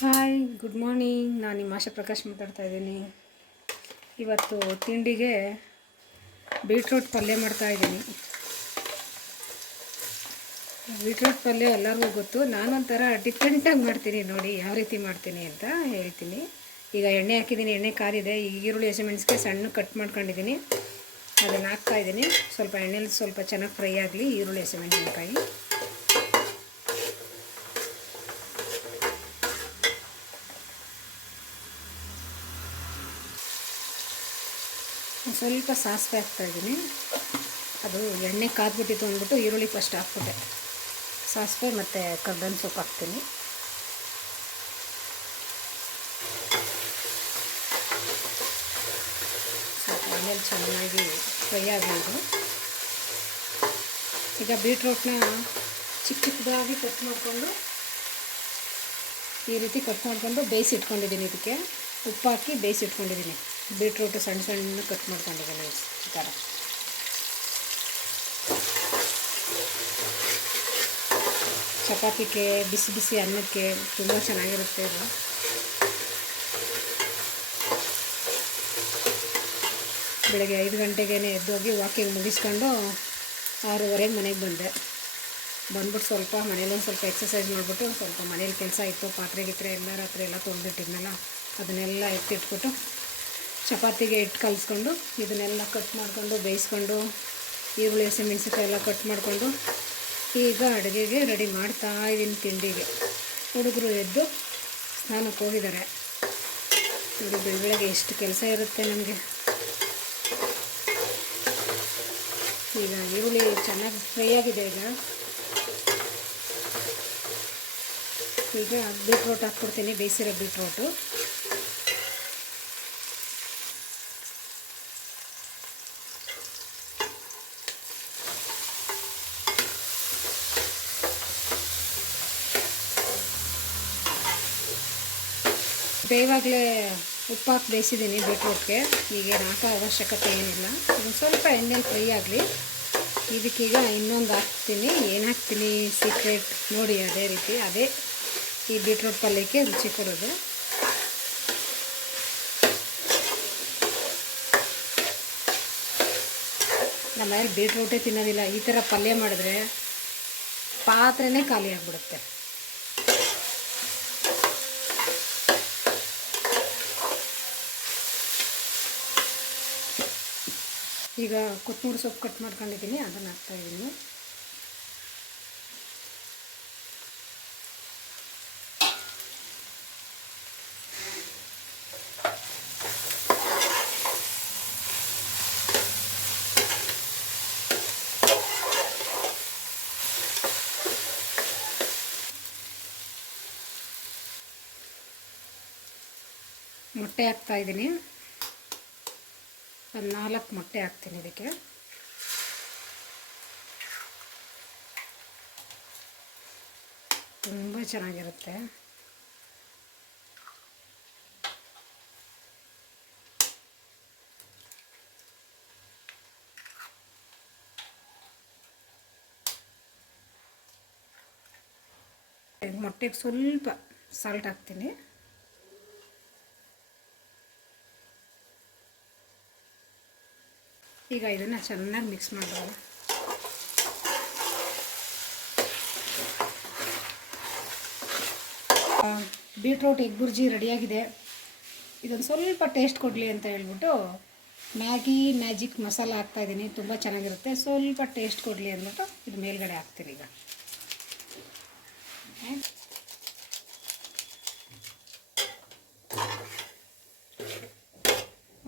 Hi good morning ನಾನು ನಿಮ್ಮ ಆಶಾ ಪ್ರಕಾಶ್ ಮಾತಾಡ್ತಾ ಇದ್ದೀನಿ. ಇವತ್ತು ತಿಂಡಿಗೆ ಬೀಟ್ರೂಟ್ ಪಲ್ಯ ಮಾಡ್ತಾ ಇದ್ದೀನಿ. ಬೀಟ್ರೂಟ್ ಪಲ್ಯ ಎಲ್ಲರಿಗೂ ಗೊತ್ತು. ನಾನೊಂಥರ ಡಿಫ್ರೆಂಟಾಗಿ ಮಾಡ್ತೀನಿ ನೋಡಿ, ಯಾವ ರೀತಿ ಮಾಡ್ತೀನಿ ಅಂತ ಹೇಳ್ತೀನಿ. ಈಗ ಎಣ್ಣೆ ಹಾಕಿದ್ದೀನಿ, ಎಣ್ಣೆ ಕಾದಿದೆ ಈರುಳ್ಳಿ ಹಸಿಮೆಣಸಿಗೆ ಸಣ್ಣ ಕಟ್ ಮಾಡ್ಕೊಂಡಿದ್ದೀನಿ. ಅದನ್ನು ಹಾಕ್ತಾ ಇದ್ದೀನಿ. ಸ್ವಲ್ಪ ಎಣ್ಣೆಲಿ ಸ್ವಲ್ಪ ಚೆನ್ನಾಗಿ ಫ್ರೈ ಆಗಲಿ, ಈರುಳ್ಳಿ ಹಸಿಮೆಣಸಿನ್ಕಾಯಿ. ಸ್ವಲ್ಪ ಸಾಸಿವೆ ಹಾಕ್ತಾಯಿದ್ದೀನಿ ಅದು ಎಣ್ಣೆ ಕಾದ್ಬಿಟ್ಟಿತ್ತು ಅಂದ್ಬಿಟ್ಟು ಈರುಳ್ಳಿ ಫಸ್ಟ್ ಹಾಕ್ಬಿಟ್ಟೆ. ಸಾಸಿವೆ ಮತ್ತು ಕರ್ಬೇವಿನ ಸೊಪ್ಪು ಹಾಕ್ತೀನಿ. ಆಮೇಲೆ ಚೆನ್ನಾಗಿ ಫ್ರೈ ಆಗಬೇಕು ಈಗ ಬೀಟ್ರೂಟ್ನ ಚಿಕ್ಕ ಚಿಕ್ಕದಾಗಿ ಕಟ್ ಮಾಡಿಕೊಂಡು ಈ ರೀತಿ ಕಟ್ ಮಾಡಿಕೊಂಡು ಬೇಯಿಸಿಟ್ಕೊಂಡಿದ್ದೀನಿ ಇದಕ್ಕೆ. ಉಪ್ಪು ಹಾಕಿ ಬೇಯಿಸಿಟ್ಕೊಂಡಿದ್ದೀನಿ. ಬೀಟ್ರೂಟು ಸಣ್ಣ ಸಣ್ಣ ಕಟ್ ಮಾಡ್ಕೊಂಡಿದ್ದೀನಿ ಈ ಥರ. ಚಪಾತಿಗೆ ಬಿಸಿ ಬಿಸಿ ಅನ್ನಕ್ಕೆ ತುಂಬ ಚೆನ್ನಾಗಿರುತ್ತೆ ಇದು. ಬೆಳಗ್ಗೆ ಐದು ಗಂಟೆಗೇ ಎದ್ದೋಗಿ ವಾಕಿಂಗ್ ಮುಗಿಸ್ಕೊಂಡು ಆರೂವರೆಗೆ ಮನೆಗೆ ಬಂದೆ. ಬಂದ್ಬಿಟ್ಟು ಸ್ವಲ್ಪ ಮನೇಲಿ ಒಂದು ಸ್ವಲ್ಪ ಎಕ್ಸಸೈಸ್ ಮಾಡಿಬಿಟ್ಟು ಸ್ವಲ್ಪ ಮನೇಲಿ ಕೆಲಸ ಇತ್ತು, ಪಾತ್ರೆ ಗಿತ್ರೆ ಎಲ್ಲ ರಾತ್ರಿ ಎಲ್ಲ ತೊಳೆದಿಟ್ಟಿದ್ನಲ್ಲ, ಅದನ್ನೆಲ್ಲ ಎತ್ತಿಟ್ಬಿಟ್ಟು ಚಪಾತಿಗೆ ಇಟ್ಟು ಕಲಿಸ್ಕೊಂಡು ಇದನ್ನೆಲ್ಲ ಕಟ್ ಮಾಡಿಕೊಂಡು ಬೇಯಿಸ್ಕೊಂಡು ಈರುಳ್ಳಿ ಹಸಿಮೆಣ್ಸಿಕಾಯಿ ಎಲ್ಲ ಕಟ್ ಮಾಡಿಕೊಂಡು ಈಗ ಅಡುಗೆಗೆ ರೆಡಿ ಮಾಡ್ತಾ ಇದ್ದೀನಿ ತಿಂಡಿಗೆ. ಹುಡುಗರು ಎದ್ದು ಸ್ನಾನಕ್ಕೆ ಹೋಗಿದ್ದಾರೆ. ನೋಡಿ, ಬೆಳಗ್ಗೆ ಎಷ್ಟು ಕೆಲಸ ಇರುತ್ತೆ ನಮಗೆ. ಈಗ ಈರುಳ್ಳಿ ಚೆನ್ನಾಗಿ ಫ್ರೈ ಆಗಿದೆ ಈಗ. ಈಗ ಬೀಟ್ರೋಟ್ ಹಾಕ್ಕೊಡ್ತೀನಿ, ಬೇಯಿಸಿರೋ ಬೀಟ್ರೋಟು. ಬೇವಾಗಲೇ ಉಪ್ಪು ಹಾಕಿ ಬೇಯಿಸಿದ್ದೀನಿ ಬೀಟ್ರೂಟ್ಗೆ. ಈಗೇನು ಹಾಕೋ ಅವಶ್ಯಕತೆ ಏನಿಲ್ಲ. ಒಂದು ಸ್ವಲ್ಪ ಎಣ್ಣೆಲಿ ಫ್ರೈ ಆಗಲಿ. ಇದಕ್ಕೀಗ ಇನ್ನೊಂದು ಹಾಕ್ತೀನಿ. ಏನು ಹಾಕ್ತೀನಿ? ಸೀಕ್ರೆಟ್. ನೋಡಿ, ಅದೇ ರೀತಿ, ಅದೇ ಈ ಬೀಟ್ರೂಟ್ ಪಲ್ಯಕ್ಕೆ ರುಚಿ ಕೊಡೋದು. ನಮ್ಮ ಮನೇಲಿ ಬೀಟ್ರೂಟೇ ತಿನ್ನೋದಿಲ್ಲ. ಈ ಥರ ಪಲ್ಯ ಮಾಡಿದ್ರೆ ಪಾತ್ರೆನೇ ಖಾಲಿ ಆಗಿಬಿಡುತ್ತೆ. ಈಗ ಕೊತ್ತಂಬರಿ ಸೊಪ್ಪು ಕಟ್ ಮಾಡ್ಕೊಂಡಿದ್ದೀನಿ ಅದನ್ನು ಹಾಕ್ತಾಯಿದ್ದೀನಿ ಮೊಟ್ಟೆ ಹಾಕ್ತಾಯಿದ್ದೀನಿ ಒಂದು ನಾಲ್ಕು ಮೊಟ್ಟೆ ಹಾಕ್ತೀನಿ ಇದಕ್ಕೆ. ತುಂಬ ಚೆನ್ನಾಗಿರುತ್ತೆ. ಮೊಟ್ಟೆಗೆ ಸ್ವಲ್ಪ ಸಾಲ್ಟ್ ಹಾಕ್ತೀನಿ. ಈಗ ಇದನ್ನು ಚೆನ್ನಾಗಿ ಮಿಕ್ಸ್ ಮಾಡೋಣ. ಬೀಟ್ರೂಟ್ ಎಗ್ ಬುರ್ಜಿ ರೆಡಿಯಾಗಿದೆ ಇದೊಂದು ಸ್ವಲ್ಪ ಟೇಸ್ಟ್ ಕೊಡಲಿ ಅಂತ ಹೇಳ್ಬಿಟ್ಟು ಮ್ಯಾಗಿ, ಮ್ಯಾಜಿಕ್ ಮಸಾಲ ಹಾಕ್ತಾಯಿದ್ದೀನಿ ತುಂಬ ಚೆನ್ನಾಗಿರುತ್ತೆ. ಸ್ವಲ್ಪ ಟೇಸ್ಟ್ ಕೊಡಲಿ ಅಂದ್ಬಿಟ್ಟು ಇದು ಮೇಲ್ಗಡೆ ಹಾಕ್ತೀನಿ ಈಗ.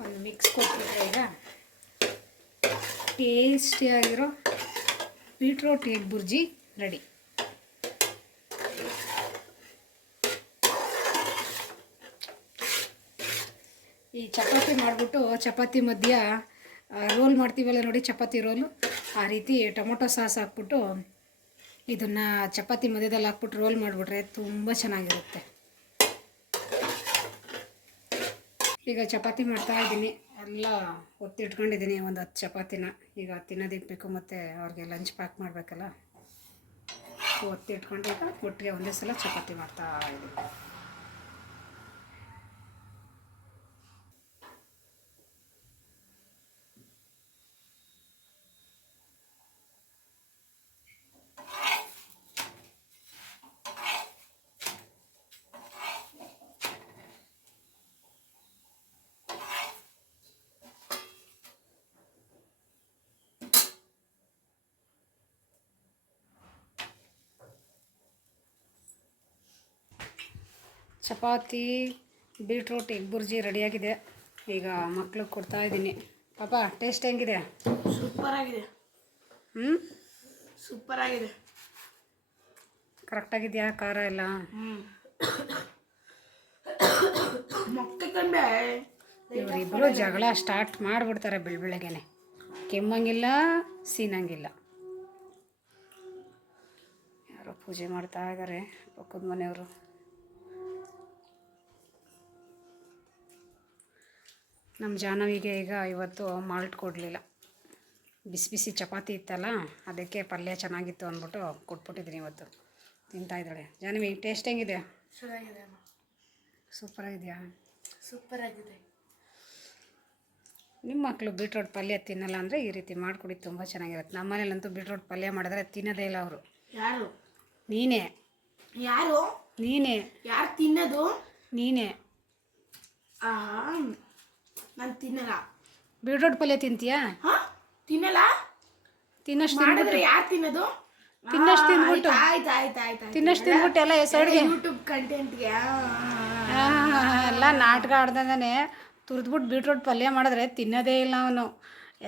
ಒಂದು ಮಿಕ್ಸ್ ಕೊಟ್ಬಿಟ್ರೆ ಈಗ ಟೇಸ್ಟಿಯಾಗಿರೋ ಬೀಟ್ರೋಟ್ ಎಗ್ ಬುರ್ಜಿ ರೆಡಿ. ಈ ಚಪಾತಿ ಮಾಡಿಬಿಟ್ಟು ಚಪಾತಿ ಮಧ್ಯ ರೋಲ್ ಮಾಡ್ತೀವಲ್ಲ ನೋಡಿ ಚಪಾತಿ ರೋಲು, ಆ ರೀತಿ ಟೊಮೊಟೊ ಸಾಸ್ ಹಾಕ್ಬಿಟ್ಟು ಇದನ್ನು ಚಪಾತಿ ಮಧ್ಯದಲ್ಲಿ ಹಾಕ್ಬಿಟ್ಟು ರೋಲ್ ಮಾಡಿಬಿಟ್ರೆ ತುಂಬ ಚೆನ್ನಾಗಿರುತ್ತೆ. ಈಗ ಚಪಾತಿ ಮಾಡ್ತಾ ಇದ್ದೀನಿ. ಎಲ್ಲ ಒತ್ತಿಟ್ಕೊಂಡಿದ್ದೀನಿ ಒಂದು ಹತ್ತು ಚಪಾತಿನ. ಈಗ ತಿನ್ನೋದಿಕ್ಬೇಕು ಮತ್ತು ಅವ್ರಿಗೆ ಲಂಚ್ ಪ್ಯಾಕ್ ಮಾಡಬೇಕಲ್ಲ. ಒತ್ತಿಟ್ಕೊಂಡು ಈಗ ಒಟ್ಟಿಗೆ ಒಂದೇ ಸಲ ಚಪಾತಿ ಮಾಡ್ತಾ ಇದ್ದೀನಿ. ಚಪಾತಿ ಬೀಟ್ರೂಟ್ ಎಗ್ ಬುರ್ಜಿ ರೆಡಿಯಾಗಿದೆ ಈಗ ಮಕ್ಳಿಗೆ ಕೊಡ್ತಾ ಇದ್ದೀನಿ. ಪಾಪ ಟೇಸ್ಟ್ ಹೆಂಗಿದೆ? ಸೂಪರ್ ಆಗಿದೆ ಹ್ಞೂ ಸೂಪರ್ ಆಗಿದೆ ಕರೆಕ್ಟಾಗಿದೆಯಾ ಖಾರ ಎಲ್ಲ ಇವರಿಬ್ಬರು ಜಗಳ ಸ್ಟಾರ್ಟ್ ಮಾಡಿಬಿಡ್ತಾರೆ ಬೆಳಬೆಳಗ್ಗೆನೆ. ಕೆಮ್ಮಂಗಿಲ್ಲ ಸೀನಂಗಿಲ್ಲ. ಯಾರೋ ಪೂಜೆ ಮಾಡ್ತಾ ಇದ್ದಾರೆ ಪಕ್ಕದ ಮನೆಯವರು. ನಮ್ಮ ಜಾಹ್ನವಿಗೆ ಈಗ ಇವತ್ತು ಮಾಲ್ಟ್ ಕೊಡಲಿಲ್ಲ. ಬಿಸಿ ಬಿಸಿ ಚಪಾತಿ ಇತ್ತಲ್ಲ ಅದಕ್ಕೆ ಪಲ್ಯ ಚೆನ್ನಾಗಿತ್ತು ಅಂದ್ಬಿಟ್ಟು ಕೊಟ್ಬಿಟ್ಟಿದ್ದೀನಿ ಇವತ್ತು. ತಿಂತಾ ಇದ್ದಾಳೆ. ಜಾಹ್ನವಿ ಟೇಸ್ಟ್ ಹೆಂಗಿದೆ? ಚೆನ್ನಾಗಿದೆ ಸೂಪರಾಗಿದೆಯಾ ಸೂಪರ್ ಆಗಿದೆ. ನಿಮ್ಮ ಮಕ್ಕಳು ಬೀಟ್ರೋಟ್ ಪಲ್ಯ ತಿನ್ನಲ್ಲ ಅಂದರೆ ಈ ರೀತಿ ಮಾಡಿಕೊಡಿ ತುಂಬ ಚೆನ್ನಾಗಿರುತ್ತೆ. ನಮ್ಮ ಮನೇಲಂತೂ ಬೀಟ್ರೋಟ್ ಪಲ್ಯ ಮಾಡಿದ್ರೆ ತಿನ್ನೋದೇ ಇಲ್ಲ ಅವರು. ಯಾರು? ನೀನೇ. ಯಾರು? ನೀನೇ. ಯಾರು ತಿನ್ನೋದು? ನೀನೇ. ಆ ನಾನು ತಿನ್ನಲ್ಲ. ಬೀಟ್ರೋಟ್ ಪಲ್ಯ ತಿಂತೀಯಾ? ಹಾ ತಿನ್ನಲ್ಲ. ತಿನ್ನಷ್ಟು ಮಾಡಿದ್ರೆ ಯಾರು ತಿನ್ನೋದು? ತಿನ್ನಷ್ಟು ತಿಂದ್ಬಿಟ್ಟು. ಆಯ್ತು ಆಯ್ತು ಆಯ್ತು ತಿನ್ನಷ್ಟು ತಿಂದ್ಬಿಟ್ಟು ಎಲ್ಲ ಸೈಡ್ಗೆ ಯೂಟ್ಯೂಬ್ ಕಂಟೆಂಟ್ಗೆ ಎಲ್ಲ ನಾಟಕ ಆಡ್ದಂಗೆ ತುರಿದ್ಬಿಟ್ಟು ಬೀಟ್ರೋಟ್ ಪಲ್ಯ ಮಾಡಿದ್ರೆ ತಿನ್ನೋದೇ ಇಲ್ಲ ಅವನು.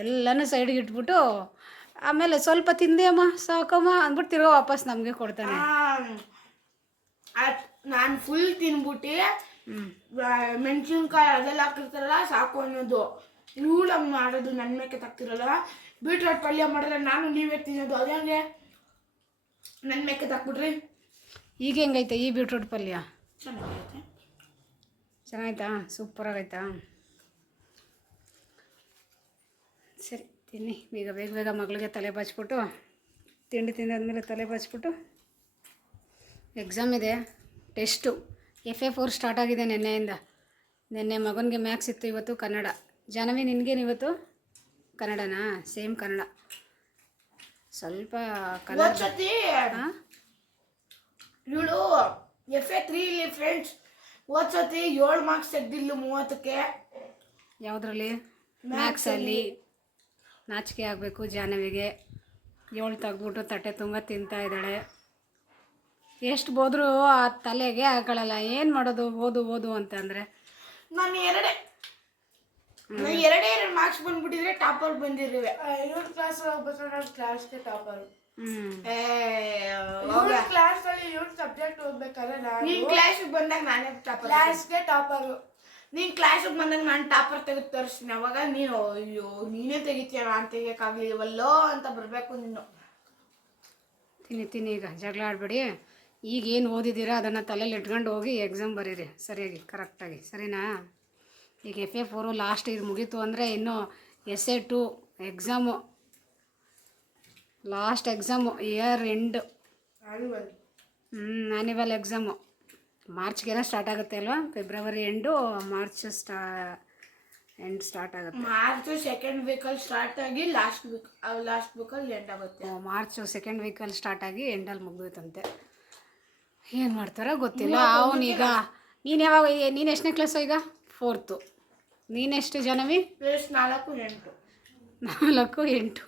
ಎಲ್ಲನೂ ಸೈಡ್ಗೆ ಇಟ್ಬಿಟ್ಟು ಆಮೇಲೆ ಸ್ವಲ್ಪ ತಿಂದೆ ಅಮ್ಮ ಸಾಕಮ್ಮ ಅಂದ್ಬಿಟ್ಟು ತಿರ್ಗೋ ವಾಪಸ್ ನಮಗೆ ಕೊಡ್ತಾನೆ. ನಾನು ಫುಲ್ ತಿನ್ಬಿಟ್ಟು ಮೆಣಸಿನ್ಕಾಯಿ ಅದೆಲ್ಲ ಹಾಕಿರ್ತಾರಲ್ಲ ಸಾಕು ಅನ್ನೋದು. ಇವಳು ಹಂಗೆ ಮಾಡೋದು ನನ್ನ ಮೇಕೆ ತಕ್ತಿರಲ್ಲ ಬೀಟ್ರೋಟ್ ಪಲ್ಯ ಮಾಡಿದ್ರೆ ನಾನು ನೀವೇ ತಿನ್ನೋದು. ಅದಂಗೆ ನನ್ನ ಮೇಕೆ ತಕ್ಬಿಟ್ರಿ ಈಗ ಹೆಂಗೈತೆ ಈ ಬೀಟ್ರೋಟ್ ಪಲ್ಯ? ಚೆನ್ನಾಗೈತೆ. ಸೂಪರ್ ಆಗೈತಾ? ಸರಿ ತಿನ್ನಿ. ಬೇಗ ಬೇಗ ಬೇಗ ಮಗಳಿಗೆ ತಲೆ ಬಾಚ್ಬಿಟ್ಟು ತಿಂಡಿ ತಿಂದಾದ್ಮೇಲೆ ತಲೆ ಬಾಚ್ಬಿಟ್ಟು ಎಕ್ಸಾಮ್ ಇದೆ test F A four start ಆಗಿದೆ ನಿನ್ನೆಯಿಂದ. ನಿನ್ನೆ ಮಗನಿಗೆ ಮ್ಯಾಕ್ಸ್ ಇತ್ತು ಇವತ್ತು ಕನ್ನಡ. ಜಾನವಿ ನಿನಗೇನು ಇವತ್ತು? ಕನ್ನಡನಾ? ಸೇಮ್ ಕನ್ನಡ. ಸ್ವಲ್ಪ ಕನ್ನಡ ಇವಳು ಎಫ್ ಎ ತ್ರೀ ಫ್ರೆಂಡ್ಸ್ ಓದ್ಸತಿ ಏಳು ಮಾರ್ಕ್ಸ್ ತೆಗ್ದಿಲ್ಲ ಮೂವತ್ತಕ್ಕೆ. ಯಾವುದ್ರಲ್ಲಿ? ಮ್ಯಾಕ್ಸಲ್ಲಿ ನಾಚಿಕೆ ಆಗಬೇಕು ಜಾನವಿಗೆ ಏಳು ತೆಗ್ದ್ಬಿಟ್ಟು ತಟ್ಟೆ ತುಂಬ ತಿಂತಾ ಇದ್ದಾಳೆ. ಎಷ್ಟು ಬೋದ್ರು ಆ ತಲೆಗೆ ಹಾಕೊಳ್ಳಲ್ಲ ಏನು ಮಾಡೋದು? ಓದು ಓದು ಅಂತಂದರೆ? ನಾನು ಎರಡೇ. ನಾನು ಎರಡೇ ಎರಡು ಮಾರ್ಕ್ಸ್ ಬಂದ್ಬಿಟ್ಟಿದ್ರೆ ಟಾಪರ್ ಬಂದಿರುವೆ. ಇವ್ರ ಕ್ಲಾಸ್ ಹೋಗ್ಬೇಕಾದ್ರೆ ನಾನು ಕ್ಲಾಸ್ಗೆ ಟಾಪರ್ ಇವ್ರ ಕ್ಲಾಸ್ ಅಲ್ಲಿ ಇವ್ರ ಸಬ್ಜೆಕ್ಟ್ ಓದ್ಬೇಕಾದ್ರೆ ನಾನು ನೀನ್ ಕ್ಲಾಸಿಗೆ ಬಂದಾಗ ನಾನೇ ಟಾಪರ್ ಕ್ಲಾಸ್ಗೆ ಟಾಪರ್ ನೀನ್ ಕ್ಲಾಸಿಗೆ ಬಂದಾಗ ನಾನು ಟಾಪರ್ ತೆಗೆದು ತೋರಿಸ್ತೀನಿ. ಅವಾಗ ನೀನು ಅಯ್ಯೋ ನೀನೇ ತೆಗಿತೀಯ? ನಾನು ತೆಗಿಯೋಕ್ಕಾಗ್ಲಿಲ್ವಲ್ಲೋ ಅಂತ ಬರಬೇಕು ನೀನು. ತಿನ್ನಿ ತಿನ್ನಿ ಈಗ ಜಗಳ ಆಡಬೇಡಿ. ಈಗ ಏನು ಓದಿದ್ದೀರಾ? ಅದನ್ನು ತಲೆಯಲ್ಲಿ ಇಟ್ಕೊಂಡು ಹೋಗಿ ಎಕ್ಸಾಮ್ ಬರೀರಿ. ಸರಿಯಾಗಿ ಕರೆಕ್ಟಾಗಿ ಸರಿನಾ? ಈಗ ಎಫ್ ಎ ಫೋರು ಲಾಸ್ಟ್ ಇದು ಮುಗೀತು ಅಂದರೆ ಇನ್ನು S A two exam last exam year end ಹ್ಞೂ ಆ್ಯನಿವಲ್ ಎಕ್ಸಾಮು ಮಾರ್ಚ್ಗೆಲ್ಲ ಸ್ಟಾರ್ಟ್ ಆಗುತ್ತೆ ಅಲ್ವಾ? ಫೆಬ್ರವರಿ ಎಂಡು ಮಾರ್ಚ್ ಸ್ಟಾ ಎಂಡ್ ಸ್ಟಾರ್ಟ್ ಆಗುತ್ತೆ. ಮಾರ್ಚ್ ಸೆಕೆಂಡ್ ವೀಕಲ್ಲಿ ಸ್ಟಾರ್ಟ್ ಆಗಿ ಲಾಸ್ಟ್ ವೀಕ್ ಲಾಸ್ಟ್ ವೀಕಲ್ಲಿ ಎಂಡ್ ಆಗುತ್ತೆ. ಮಾರ್ಚ್ ಸೆಕೆಂಡ್ ವೀಕಲ್ಲಿ ಸ್ಟಾರ್ಟ್ ಆಗಿ ಎಂಡಲ್ಲಿ ಮುಗ್ದೋಯ್ತಂತೆ. ಏನು ಮಾಡ್ತಾರೋ ಗೊತ್ತಿಲ್ಲ. ಅವನೀಗ ನೀನು ಯಾವಾಗ ನೀನು ಎಷ್ಟನೇ ಕ್ಲಾಸು ಈಗ? ಫೋರ್ತು ನೀನೆಷ್ಟು ಜನವಿ? ನಾಲ್ಕು ಎಂಟು. ನಾಲ್ಕು ಎಂಟು.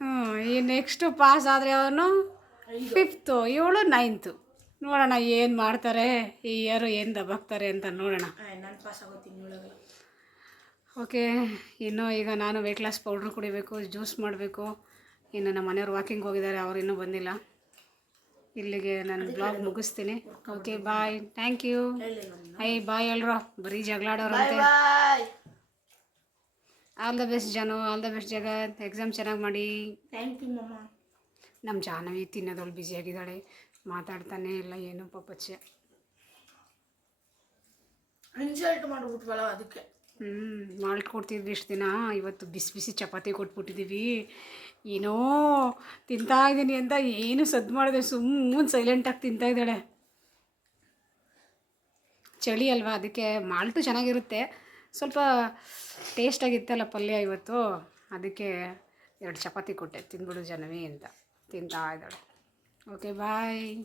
ಹ್ಞೂ ಈ ನೆಕ್ಸ್ಟು ಪಾಸ್ ಆದರೆ ಅವನು ಫಿಫ್ತು ಇವಳು ನೈನ್ತು ನೋಡೋಣ ಏನು ಮಾಡ್ತಾರೆ ಈ ಇಯರ್ ಏನು ದಬಾಕ್ತಾರೆ ಅಂತ ನೋಡೋಣ. ಪಾಸ್ ಓಕೆ ಇನ್ನು ಈಗ ನಾನು ವೆಯ್ಟ್ ಲಾಸ್ ಪೌಡ್ರ್ ಕುಡಿಬೇಕು ಜ್ಯೂಸ್ ಮಾಡಬೇಕು. ಇನ್ನು ನಮ್ಮ ಮನೆಯವ್ರು ವಾಕಿಂಗ್ ಹೋಗಿದ್ದಾರೆ ಅವ್ರು ಇನ್ನೂ ಬಂದಿಲ್ಲ. ಇಲ್ಲಿಗೆ ನಾನು ಬ್ಲಾಗ್ ಮುಗಿಸ್ತೀನಿ. Okay bye thank you I bye ಹೇಳ್ರು ಬರೀ ಜಗಳಾಡೋರಂತೆ ಆಲ್ ದ ಬೆಸ್ಟ್ ಜನ ಆಲ್ ದ ಬೆಸ್ಟ್ ಜಗತ್. ಎಕ್ಸಾಮ್ ಚೆನ್ನಾಗಿ ಮಾಡಿ. ಥ್ಯಾಂಕ್ ಯು ಮಮ್ಮ ನಮ್ಮ ಜಾಹ್ನವಿ ತಿನ್ನೋದ್ರಲ್ಲಿ ಬ್ಯುಸಿಯಾಗಿದ್ದಾಳೆ ಮಾತಾಡ್ತಾನೆ ಇಲ್ಲ ಏನು ಪಪ್ಪಚ್ಚೆ ಇನ್ಸಲ್ಟ್ ಮಾಡ್ಬಿಟ್ವಲ್ಲ ಅದಕ್ಕೆ. ಹ್ಞೂ ಮಾಡ್ಕೊಡ್ತಿದ್ವಿ ಇಷ್ಟು ದಿನ. ಇವತ್ತು ಬಿಸಿ ಬಿಸಿ ಚಪಾತಿ ಕೊಟ್ಬಿಟ್ಟಿದ್ದೀವಿ ಏನೋ ತಿಂತಾ ಇದ್ದೀನಿ ಅಂತ ಏನು ಸದ್ದು ಮಾಡಿದೆ, ಸುಮ್ಮನೆ ಸೈಲೆಂಟಾಗಿ ತಿಂತಾ ಇದ್ದಾಳೆ. ಚಳಿ ಅಲ್ವಾ, ಅದಕ್ಕೆ ಮಾಲ್ಟು ಚೆನ್ನಾಗಿರುತ್ತೆ. ಸ್ವಲ್ಪ ಟೇಸ್ಟಾಗಿತ್ತಲ್ಲ ಪಲ್ಯ ಇವತ್ತು, ಅದಕ್ಕೆ ಎರಡು ಚಪಾತಿ ಕೊಟ್ಟೆ ತಿಂದ್ಬಿಡು ಜನವಿ ಅಂತ ತಿಂತಾ ಇದ್ದಾಳೆ. Okay bye